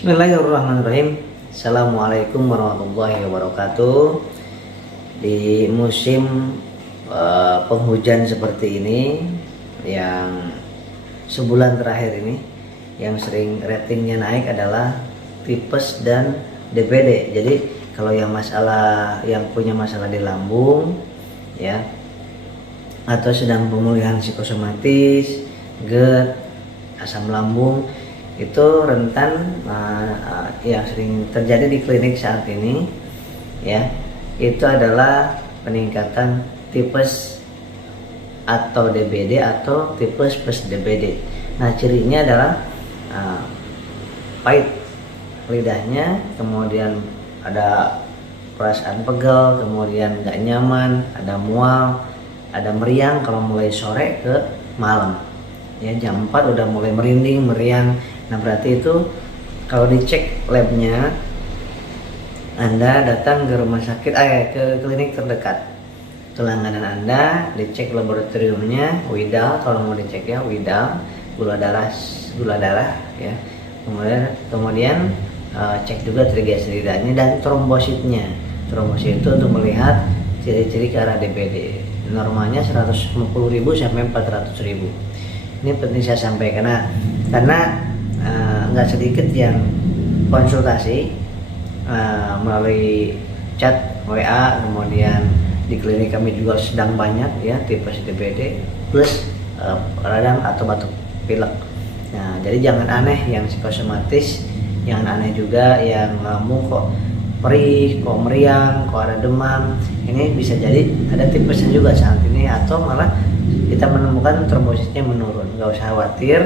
Bismillahirrahmanirrahim. Assalamualaikum warahmatullahi wabarakatuh. Di musim penghujan seperti ini, yang sebulan terakhir ini, yang sering ratingnya naik adalah tipes dan DBD. Jadi kalau yang punya masalah di lambung, ya, atau sedang pemulihan psikosomatis, GERD, asam lambung, itu rentan yang sering terjadi di klinik saat ini, ya, itu adalah peningkatan tipes atau DBD atau tipes plus DBD. Nah, cirinya adalah pahit lidahnya, kemudian ada perasaan pegal, kemudian nggak nyaman, ada mual, ada meriang kalau mulai sore ke malam. Ya, jam 4 udah mulai merinding, meriang. Nah, berarti itu kalau dicek labnya, Anda datang ke rumah sakit, ke klinik terdekat ke langganan Anda, dicek laboratoriumnya, Widal kalau mau dicek, ya, Widal, gula darah, ya. Kemudian cek juga trigliseridanya dan trombositnya. Trombosit itu untuk melihat ciri-ciri ke arah DBD. Normalnya 150.000 sampai 400.000. Ini penting saya sampaikan, karena nggak sedikit yang konsultasi melalui chat WA, kemudian di klinik kami juga sedang banyak, ya, tipes DBD plus radang atau batuk pilek. Nah, jadi jangan aneh yang psikosomatis, jangan aneh juga yang lambung kok perih, kok meriang, kok ada demam. Ini bisa jadi ada tipesnya juga saat ini, atau malah kita menemukan trombositnya menurun. Nggak usah khawatir,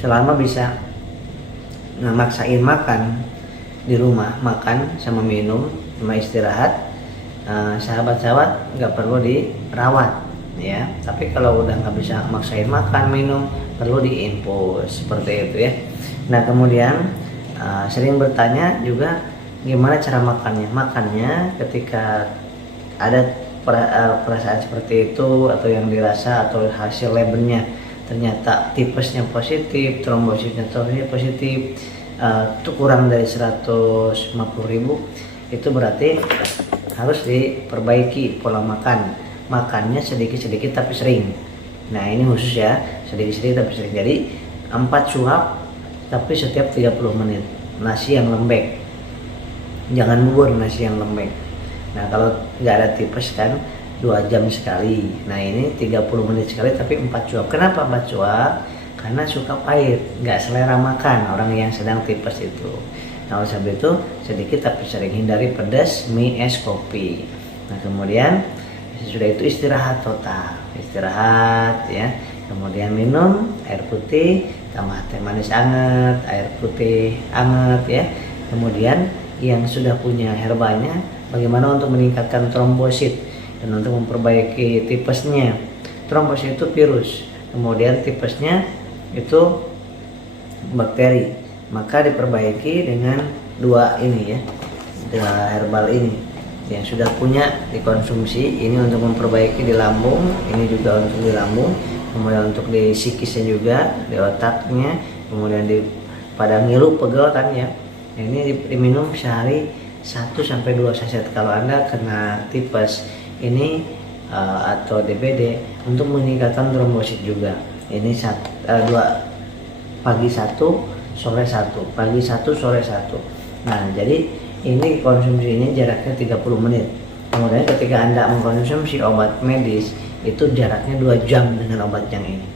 selama bisa maksain makan di rumah, makan sama minum sama istirahat, sahabat-sahabat nggak perlu dirawat, ya. Tapi kalau udah nggak bisa maksain makan minum, perlu diinfus seperti itu, ya. Nah, kemudian sering bertanya juga gimana cara makannya ketika ada perasaan seperti itu, atau yang dirasa atau hasil labnya ternyata tipesnya positif, trombositnya positif, itu kurang dari 150.000, itu berarti harus diperbaiki pola makannya sedikit-sedikit tapi sering. Nah, ini khusus, ya, sedikit-sedikit tapi sering. Jadi 4 suap tapi setiap 30 menit. Nasi yang lembek, jangan bubur, nasi yang lembek. Nah, kalau nggak ada tipes kan 2 jam sekali. Nah, ini 30 menit sekali tapi 4 suap. Kenapa 4 suap? Karena suka pahit, nggak selera makan orang yang sedang tipes itu. Nah, oleh sebab itu sedikit tapi sering. Hindari pedas, mie, es, kopi. Nah, kemudian sudah itu istirahat total, istirahat, ya. Kemudian minum air putih tambah teh manis anget, air putih anget, ya. Kemudian yang sudah punya herbanya, bagaimana untuk meningkatkan trombosit dan untuk memperbaiki tipesnya. Trombosit itu virus, kemudian tipesnya itu bakteri. Maka diperbaiki dengan 2 ini, ya, 2 herbal ini yang sudah punya dikonsumsi. Ini untuk memperbaiki di lambung, ini juga untuk di lambung, kemudian untuk di psikisnya juga, di otaknya, kemudian pada ngilu pegel kan, ya. Ini diminum sehari 1-2 saset kalau Anda kena tipes ini atau DBD, untuk meningkatkan trombosit juga. Ini 2, pagi 1, sore 1, pagi 1, sore 1. Nah, jadi ini konsumsinya jaraknya 30 menit. Kemudian ketika Anda mengkonsumsi obat medis, itu jaraknya 2 jam dengan obat yang ini.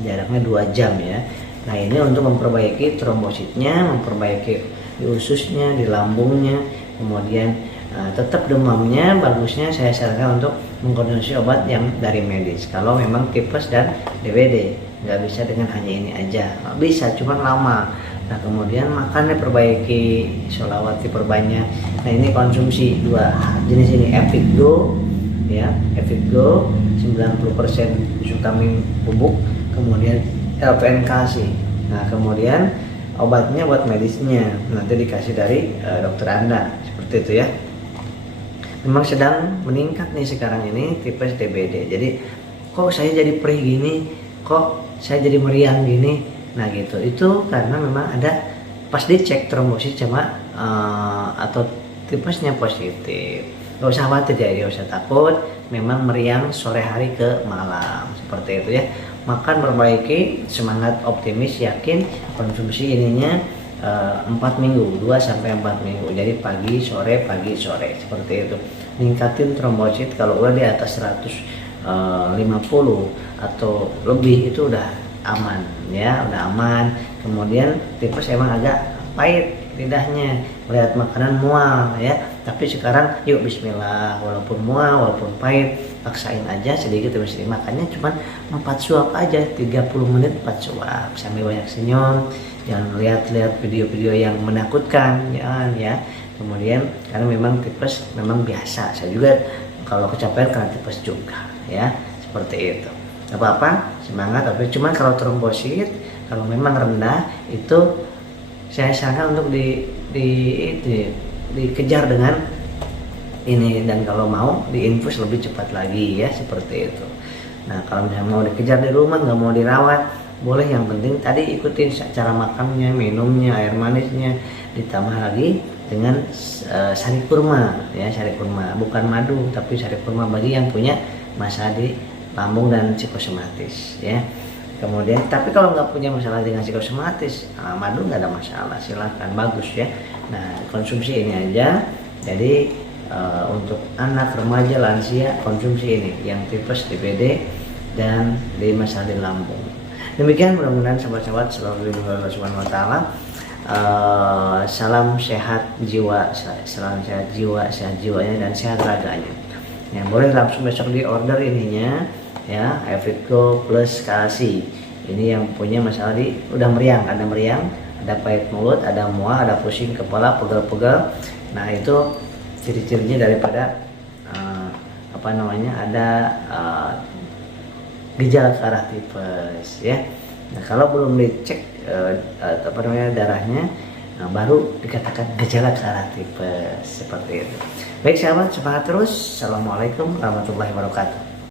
Jaraknya 2 jam, ya. Nah, ini untuk memperbaiki trombositnya, memperbaiki di ususnya, di lambungnya. Kemudian tetap demamnya, bagusnya saya sarankan untuk mengkonsumsi obat yang dari medis. Kalau memang tipes dan DBD, nggak bisa dengan hanya ini aja, nggak bisa, cuman lama. Nah, kemudian makannya perbaiki, sholawat diperbanyak. Nah, ini konsumsi 2 jenis ini, Epic-Go, ya, Epic-Go 90% vitamin bubuk, kemudian LPN-Kalsi. Nah, kemudian obatnya buat medisnya nanti dikasih dari dokter Anda, seperti itu, ya. Memang sedang meningkat nih sekarang ini tipes DBD. Jadi kok saya jadi perih gini, kok saya jadi meriang gini. Nah, gitu. Itu karena memang ada pas dicek trombosit sama atau tipesnya positif, nggak usah khawatir ya, nggak usah takut. Memang meriang sore hari ke malam seperti itu ya. Makan perbaiki, semangat, optimis, yakin, konsumsi ininya 4 minggu, 2 sampai 4 minggu. Jadi pagi sore seperti itu. Ningkatin trombosit kalau udah di atas 150 atau lebih itu udah aman ya, udah aman. Kemudian tipes emang agak pahit lidahnya, melihat makanan mual ya. Tapi sekarang yuk bismillah, walaupun mual, walaupun pahit, paksain aja sedikit demi sedikit. Makannya cuma 4 suap aja, 30 menit 4 suap, sambil banyak senyum. Jangan lihat-lihat video-video yang menakutkan, jangan ya. Kemudian karena memang tipes memang biasa, saya juga kalau kecapean karena tipes juga ya, seperti itu. Gak apa-apa, semangat. Tapi cuma kalau trombosit kalau memang rendah itu saya sarankan untuk dikejar dengan ini, dan kalau mau diinfus lebih cepat lagi ya, seperti itu. Nah kalau misalnya mau dikejar di rumah, nggak mau dirawat, boleh. Yang penting tadi ikutin cara makannya, minumnya, air manisnya, ditambah lagi dengan sari kurma ya, sari kurma bukan madu tapi sari kurma bagi yang punya masalah di lambung dan psikosomatis ya. Kemudian tapi kalau nggak punya masalah dengan psikosomatis, madu nggak ada masalah, silahkan, bagus ya. Nah konsumsi ini aja. Jadi untuk anak, remaja, lansia konsumsi ini yang tipes, DBD dan di masalah di lambung. Demikian, mudah-mudahan sahabat-sahabat selalu dilindungi Allah Subhanahu wa taala. Salam sehat jiwa, sehat jiwanya dan sehat raganya. Yang boleh langsung besok di order ininya ya, Evitco plus Kalsi. Ini yang punya masalah udah meriang, ada pahit mulut, ada mual, ada pusing kepala, pegal-pegal. Nah itu ciri-cirinya daripada ada gejala ke arah tipes ya. Nah kalau belum dicek darahnya, baru dikatakan gejala ke arah tipes, seperti itu. Baik sahabat, semangat terus. Assalamualaikum warahmatullahi wabarakatuh.